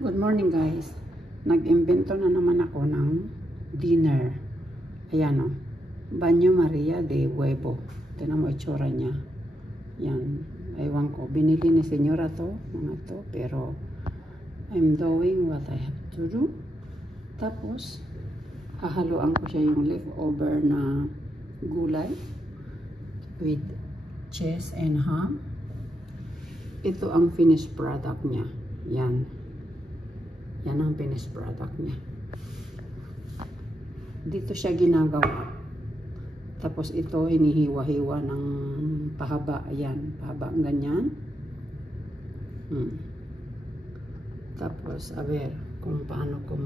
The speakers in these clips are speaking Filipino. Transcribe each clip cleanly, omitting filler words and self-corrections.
Good morning guys. Nag-imbento na naman ako ng dinner. Ayan o. Banyo Maria de Huevo. Tignan mo itsura niya. Yan. Ewan ko. Binili ni senyora to. Mga to. Pero I'm doing what I have to do. Tapos hahaluan ko siya yung leftover na gulay with cheese and ham. Ito ang finished product niya. Yan. Yan ang finished product niya. Dito siya ginagawa. Tapos ito hinihiwa-hiwa ng pahaba. Ayan. Pahaba ang ganyan. Tapos, kung paano ko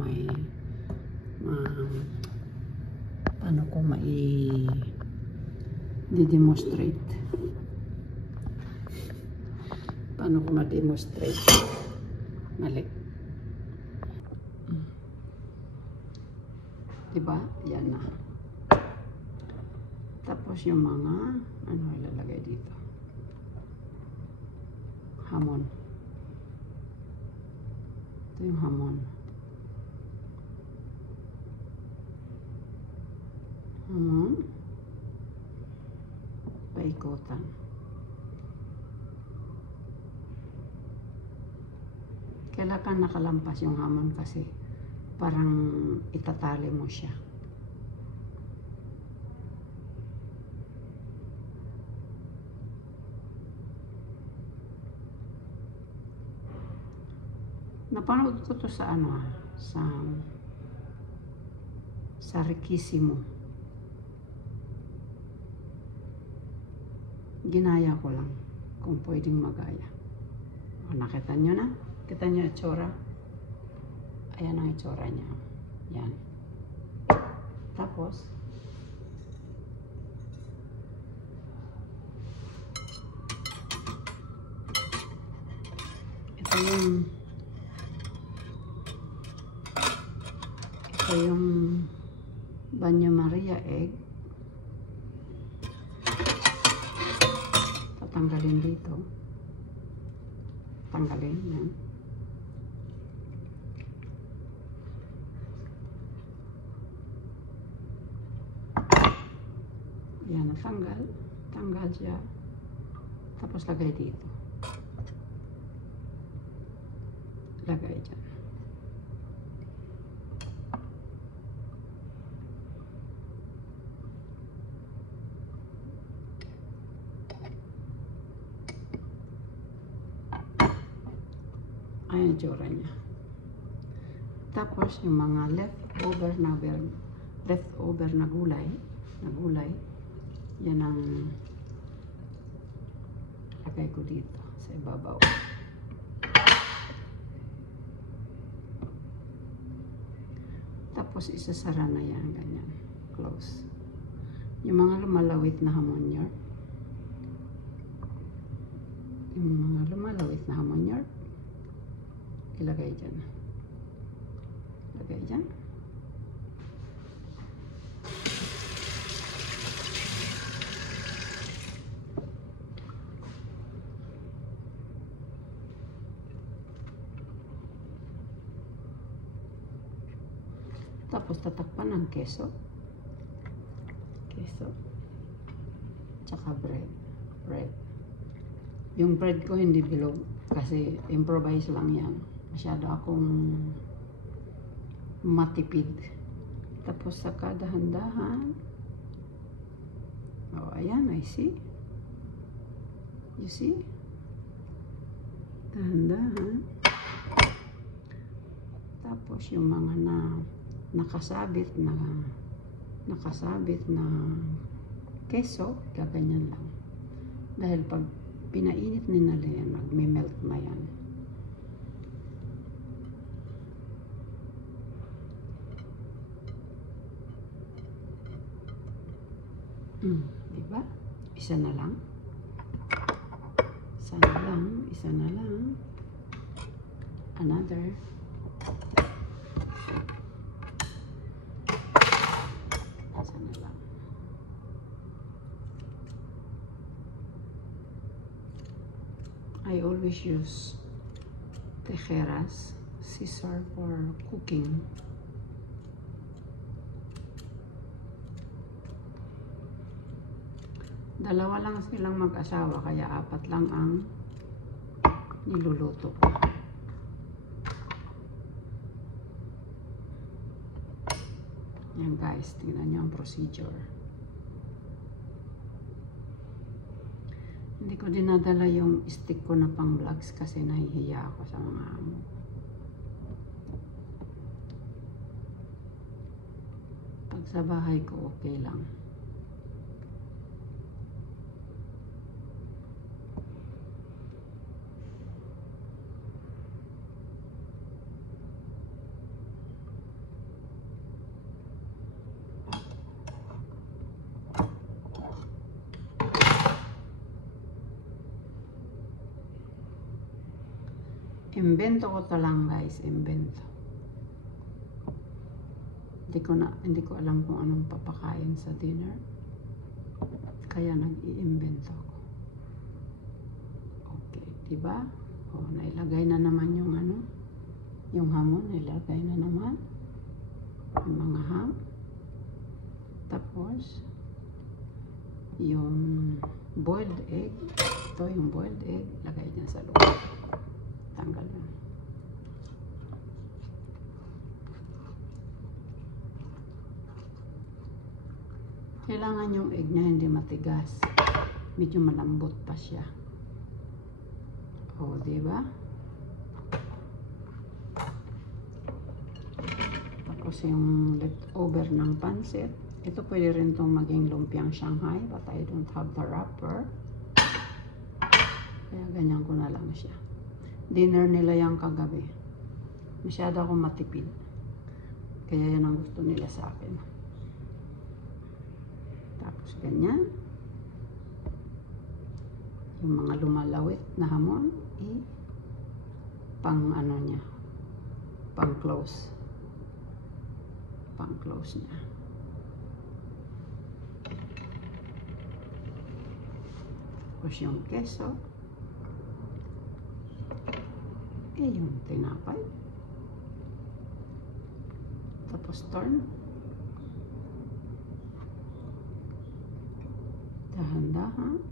demonstrate. Paano ko ma-demonstrate? Mali. Diba? Yan na. Tapos yung mga, ilalagay dito? Hamon. Ito yung hamon. Hamon. Paikutan. Kailangan nakalampas yung hamon kasi parang itatali mo siya. Napanood ko to sa sa Riquísimo. Ginaya ko lang kung pwedeng magaya. Nakita nyo na? Kita nyo itsura? Ayan ang itsura niya. Yan. Tapos, ito yung Banyo Maria egg. Tatanggalin dito. Tanggalin. Yan. Yan, natanggal. Tanggal siya. Tapos lagay dito. Lagay dyan. Ayan yung tsura niya. Tapos yung mga leftover na gulay, yan ang lagay ko dito sa ibabaw. Tapos isasara na yan, ganyan, close. Yung mga lumalawit na hamonyor, ilagay dyan. Lagay dyan. Tapos tatakpan ng keso. Tsaka bread. Yung bread ko hindi bilog kasi improvise lang yan. Masyado akong matipid. Tapos saka dahan-dahan. Oh, ayan, I see. You see? Dahan-dahan. Tapos yung mga nakasabit na keso, gaganyan lang. Dahil pag pinainit nila yan, magme-melt na yan. Diba? Isa na lang. Another. Isa na lang. I always use tijeras scissor for cooking. Dalawa lang silang mag-asawa, kaya 4 lang ang niluluto ko. Yan guys, tingnan nyo ang procedure. Hindi ko dinadala yung stick ko na pang vlogs kasi nahihiya ako sa mga amo. Pag sa bahay ko, okay lang. Imbento ko to lang guys, imbento. Hindi ko alam kung anong papakain sa dinner. Kaya nag-iimbento ko. Okay, diba? O, nailagay na naman yung ano, yung hamon, nailagay na naman. Yung mga ham. Tapos, yung boiled egg. Ito yung boiled egg, lagay niya sa loob. Tanggal yun. Kailangan yung egg niya hindi matigas. Medyo malambot pa siya. O, diba? Tapos yung leftover ng pansit. Ito pwede rin itong maging lumpiang Shanghai, but I don't have the wrapper. Kaya ganyan ko na lang siya. Dinner nila yung kagabi. Masyado akong matipid. Kaya yan ang gusto nila sa akin. Tapos ganyan. Yung mga lumalawit na hamon, pang ano niya. Pang close. Pang close niya. Tapos yung keso. Yung tinapay. Tapos turn. Dahan-dahan.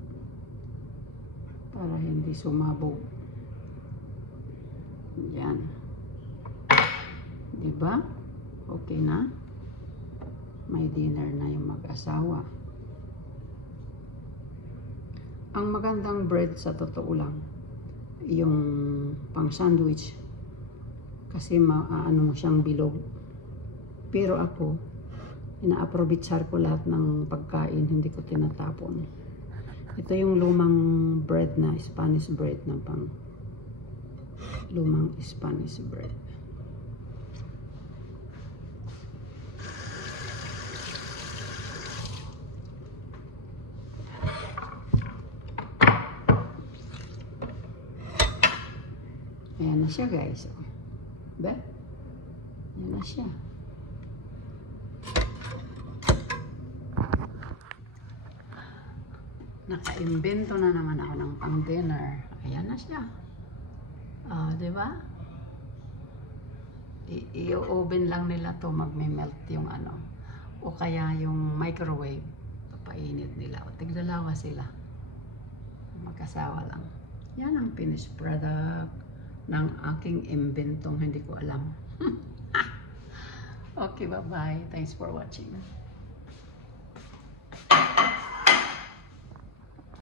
Para hindi sumabog. Yan. Diba? Okay na? May dinner na yung mag-asawa. Ang magandang bread sa totoo lang, yung pang sandwich, kasi ano mo siyang bilog. Pero ako, ina-aprovechar ko lahat ng pagkain, hindi ko tinatapon. Ito yung lumang bread na Spanish bread na pang lumang Spanish bread. Ayan na siya guys. Ba? Ayan na siya. Naka-imbento na naman ako ng pang dinner. Ayan na siya. Diba? I-oven lang nila to, magme-melt yung ano. O kaya yung microwave. Papainit nila. O tigdalawa sila. Mag-asawa lang. Yan ang finished product ng aking imbentong hindi ko alam. Okay, bye-bye. Thanks for watching.